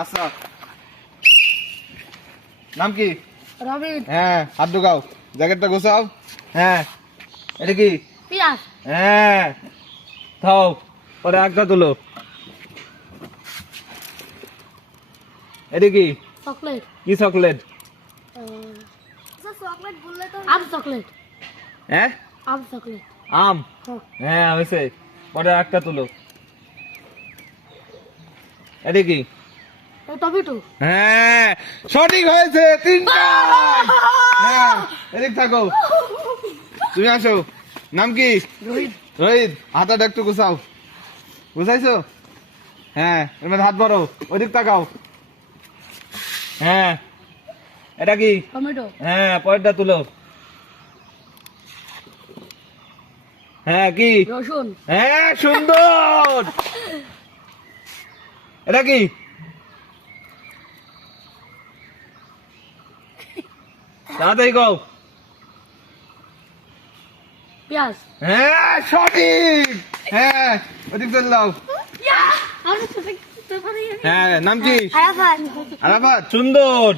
আচ্ছা নাম কি? রবিন। হ্যাঁ হাত ঢুকাও, জ্যাকেটটা গোছাও। হ্যাঁ এটা কি? পিয়াস। হ্যাঁ থাও, পরে একটা তুলো। এটা কি? চকলেট। কি চকলেট? চকলেট বললে তো আম চকলেট। হ্যাঁ আম চকলেট। আম। হ্যাঁ হয়েছে, পরে একটা তুলো। এটা কি? টমেটো। হ্যাঁ সঠিক হয়েছে, তিনটা। হ্যাঁ এদিক থাকো, তুমি আসো। নাম কি? রোহিত। রোহিত, হাতটা একটু গুছাও। বুঝাইছো? হ্যাঁ এর মধ্যে হাত ভরো, ওইদিক তাকাও। হ্যাঁ এটা কি? টমেটো। হ্যাঁ পরেরটা তুলো। হ্যাঁ কি? রসুন। হ্যাঁ সুন্দর। এটা কি? তাড়াতাড়ি কও। পেঁয়াজ। হ্যাঁ সঠিক। হ্যাঁ ওদিক চলে যাও। হ্যাঁ নাম কি? আরাফাত। আরাফাত, সুন্দর।